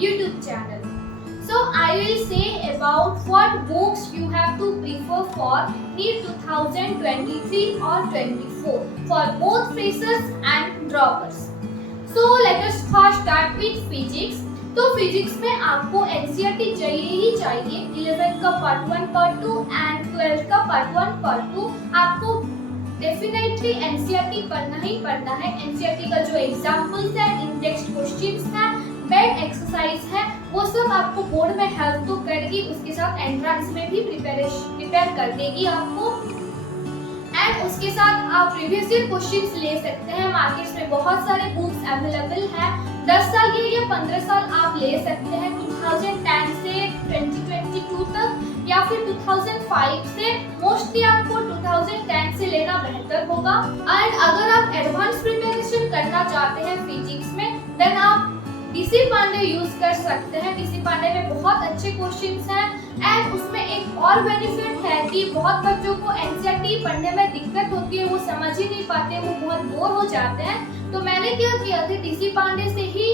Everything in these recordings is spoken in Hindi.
YouTube channel. So I will say about what books you have to prefer for NEET 2023 or 24 for both freshers and droppers. So let us first start with physics. तो फिजिक्स में आपको एनसीईआरटी चाहिए ही चाहिए। 11th का पार्ट 1 पार्ट 2 एंड 12th का पार्ट 1 पार्ट 2 आपको डेफिनेटली एनसीईआरटी पढ़ना ही पढ़ना है। एनसीईआरटी का जो एग्जांपल्स है, इंडेक्स क्वेश्चंस है, बेड एक्सरसाइज है, वो सब आपको बोर्ड में हेल्प तो करेगी, उसके साथ एंट्रेंस में भी प्रिपेयर कर देगी आपको। एंड उसके साथ आप प्रीवियस ईयर क्वेश्चंस ले सकते हैं। मार्केट्स में बहुत सारे बुक्स अवेलेबल हैं। 10 साल के या 15 साल आप ले सकते हैं, 2010 से 2022 तक या फिर 2005 से। मोस्टली आपको 2010 से लेना बेहतर होगा। एंड अगर आप एडवांस प्रिपरेशन करना चाहते हैं फिजिक्स में, देन आप डीसी पांडे यूज कर सकते हैं। डीसी पांडे में बहुत अच्छे क्वेश्चंस हैं। एंड उसमें एक और बेनिफिट है कि बहुत बच्चों को एनसीईआरटी पढ़ने में दिक्कत होती है, वो समझ ही नहीं पाते, वो बहुत बोर हो जाते हैं। तो मैंने क्या किया था, डीसी पांडे से ही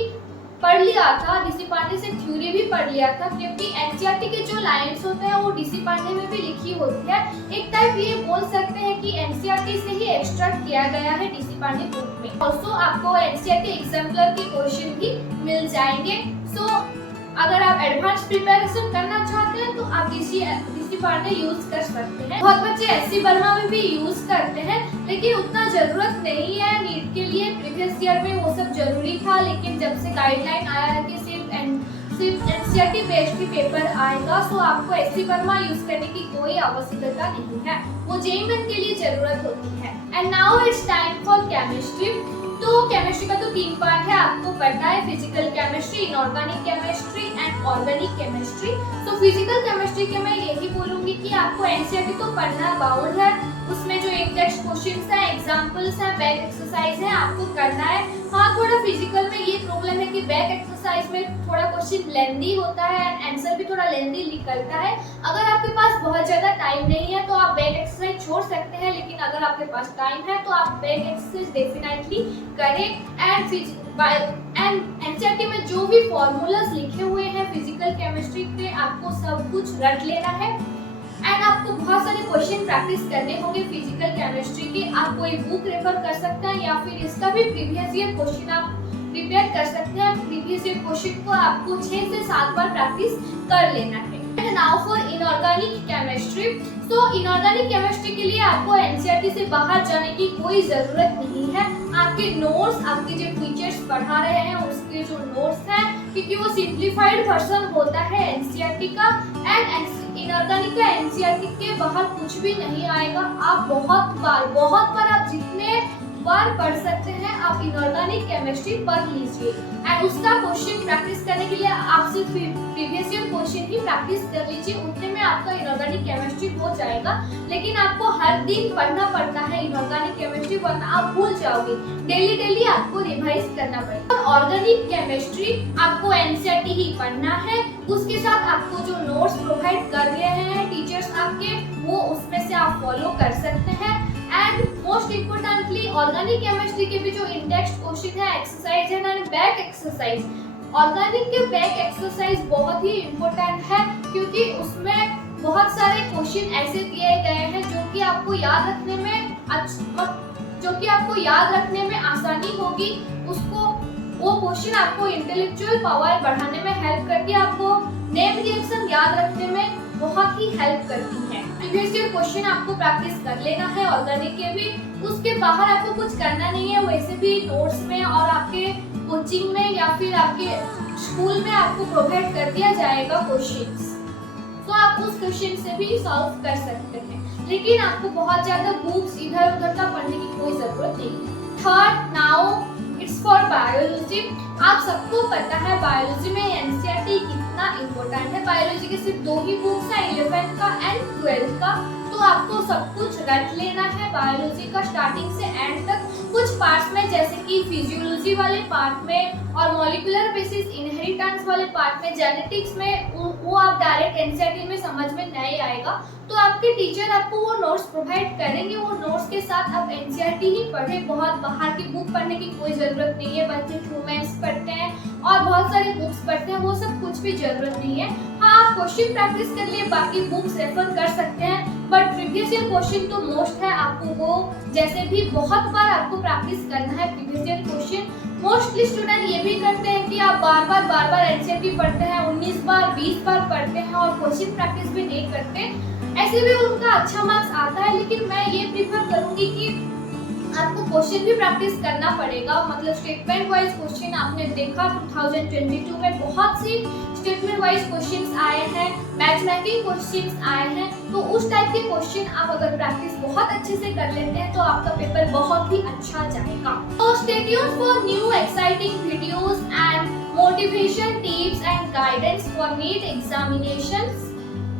पढ़ लिया था, डीसी पांडे से थ्योरी भी पढ़ लिया था, क्योंकि एनसीईआरटी के जो लाइंस होते हैं वो डीसी पांडे में भी लिखी होती है। एक टाइप ये बोल सकते हैं कि एनसीईआरटी से ही एक्सट्रैक्ट किया गया है डीसी पांडे बुक में। ऑल्सो आपको एनसीईआरटी एग्जाम्पलर के क्वेश्चन भी मिल जाएंगे। सो अगर आप एडवांस प्रिपरेशन करना चाहते हैं तो आप डीसी पांडे यूज कर सकते हैं। बहुत बच्चे एससी बर्मा में भी यूज करते हैं, लेकिन उतना जरूरत नहीं है नीट के लिए। प्रीवियस ईयर में वो सब जरूरी था, लेकिन जब से गाइडलाइन आया है कि सिर्फ एनसीईआरटी बेस्ड भी पेपर आएगा, सो आपको एससी बर्मा यूज करने की कोई आवश्यकता नहीं है, वो जेईई मेन के लिए जरूरत होती है। And now it's time for chemistry. तो केमिस्ट्री का तो 3 पार्ट है, आपको पढ़ना है physical chemistry, inorganic chemistry and organic chemistry. तो फिजिकल केमिस्ट्री के मैं यही बोलूंगी कि आपको एनसीईआरटी तो पढ़ना बाउंड है, उसमें जो इंडेक्स क्वेश्चंस हैं, एग्जांपल्स हैं, बैक एक्सरसाइज है, आपको करना है। हाँ, थोड़ा फिजिकल में ये प्रॉब्लम है कि बैक एक्सरसाइज में थोड़ा क्वेश्चन लेंदी होता है एंड आंसर भी थोड़ा लेंदी निकलता है। अगर आपके पास बहुत ज्यादा टाइम नहीं है तो आप बैक एक्सरसाइज छोड़ सकते हैं, लेकिन अगर आपके पास टाइम है तो आप बैक एक्सरसाइज डेफिनेटली करें। एंड एनसीईआरटी में जो भी फॉर्मूलाज लिखे हुए हैं फिजिकल केमिस्ट्री के, आपको सब कुछ रट लेना है। एंड आपको बहुत सारे क्वेश्चन प्रैक्टिस करने होंगे फिजिकल केमिस्ट्री के। आप कोई बुक रेफर कर सकते हैं या फिर इसका भी प्रीवियस ईयर क्वेश्चन आप प्रिपेयर कर सकते हैं। प्रीवियस ईयर क्वेश्चन को आपको 6 से 7 बार प्रैक्टिस कर लेना है। And now for inorganic chemistry. तो इनऑर्गेनिक केमिस्ट्री के लिए आपको एनसीईआरटी से बाहर जाने की कोई जरूरत नहीं है। आपके नोट्स, आपके जो टीचर्स पढ़ा रहे हैं उसके जो नोट्स हैं, क्योंकि वो सिंप्लीफाइड वर्जन होता है एनसीईआरटी का। एंड इनऑर्गेनिक का एनसीईआरटी के बाहर कुछ भी नहीं आएगा। आप बहुत बार आप जितने बार पढ़ सकते हैं आप इनऑर्गेनिक केमिस्ट्री पढ़ लीजिए। एंड उसका क्वेश्चन प्रैक्टिस करने के लिए आप सिर्फ प्रीवियस ईयर क्वेश्चन ही प्रैक्टिस कर लीजिए, उतने में आपका इनऑर्गेनिक केमिस्ट्री हो जाएगा। लेकिन आपको हर दिन पढ़ना पड़ता है इनऑर्गेनिक केमिस्ट्री, वरना आप भूल जाओगे। डेली आपको रिवाइज करना पड़ेगा। ऑर्गेनिक केमिस्ट्री आपको एनसीईआरटी ही पढ़ना है, उसके साथ आपको जो नोट्स प्रोवाइड कर रहे हैं टीचर्स आपके, वो उसमें से आप फॉलो कर सकते हैं। And most importantly organic chemistry के भी जो इंडेक्स क्वेश्चन है, एक्सरसाइज है एंड बैक एक्सरसाइज, ऑर्गेनिक के बैक एक्सरसाइज बहुत ही इम्पोर्टेंट है, क्योंकि उसमें बहुत सारे क्वेश्चन ऐसे दिए गए हैं जो कि आपको याद रखने में आसानी होगी। वो क्वेश्चन आपको इंटेलेक्चुअल पावर बढ़ाने में हेल्प करती है, आपको नेम रिएक्शन याद रखने में बहुत ही हेल्प करती है। प्रीवियस ईयर क्वेश्चन आपको प्रैक्टिस कर लेना है ऑर्गेनिक के भी, उसके बाहर आपको कुछ करना नहीं है। वैसे भी नोट्स में और आपके कोचिंग में या फिर आपके स्कूल में आपको प्रोवाइड कर दिया जाएगा क्वेश्चंस, तो आप उस क्वेश्चन से भी सॉल्व कर सकते हैं। लेकिन आपको बहुत ज्यादा बुक्स इधर उधर का पढ़ने की कोई जरूरत नहीं। Third, now it's for biology. आप सबको पता है बायोलॉजी में एनसीईआरटी कितना इम्पोर्टेंट है। बायोलॉजी के सिर्फ 2 ही बुक्स हैं, 11th का एंड 12th का, तो आपको सब कुछ रट लेना है बायोलॉजी का स्टार्टिंग से एंड तक। कुछ पार्ट्स में जैसे कि फिजियोलॉजी वाले पार्ट में और मॉलिक्यूलर बेसिस इनहेरिटेंस वाले पार्ट में, जेनेटिक्स में, वो आप डायरेक्ट एनसीईआरटी में समझ में नहीं आएगा, तो आपके टीचर आपको वो नोट्स प्रोवाइड करेंगे। वो नोट्स के साथ आप एनसीईआरटी ही पढ़े, बहुत बाहर की बुक पढ़ने की कोई जरूरत नहीं है। बच्चे 2 मैथ्स पढ़ते हैं और बहुत सारे बुक्स पढ़ते हैं, वो सब कुछ भी जरूरत नहीं है। हाँ, आप क्वेश्चन प्रैक्टिस के लिए बाकी बुक्स रेफर कर सकते हैं, बट प्रीवियस ईयर क्वेश्चन तो मोस्ट है, आपको वो जैसे भी बहुत बार आपको प्रैक्टिस करना है previous year question. Mostly student ये भी करते हैं कि आप बार बार एनसीईआरटी पढ़ते हैं, 19 बार 20 बार पढ़ते हैं और क्वेश्चन प्रैक्टिस भी नहीं करते। ऐसे भी उनका अच्छा मार्क्स आता है, लेकिन मैं ये प्रीफर करूंगी कि आपको क्वेश्चन भी प्रैक्टिस करना पड़ेगा। मतलब स्टेटमेंट वाइज क्वेश्चन आपने देखा 2022 में बहुत सी स्टेटमेंट वाइज क्वेश्चंस आए हैं, मैथमेटिक्स क्वेश्चंस आए हैं, तो उस टाइप के क्वेश्चन आप अगर प्रैक्टिस बहुत अच्छे से कर लेते हैं तो आपका पेपर बहुत ही अच्छा जाएगा। तो stay tuned for new exciting videos and motivation tips and guidance for NEET examinations.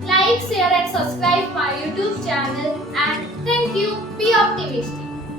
Like, share and subscribe my YouTube channel, and thank you. Be optimistic.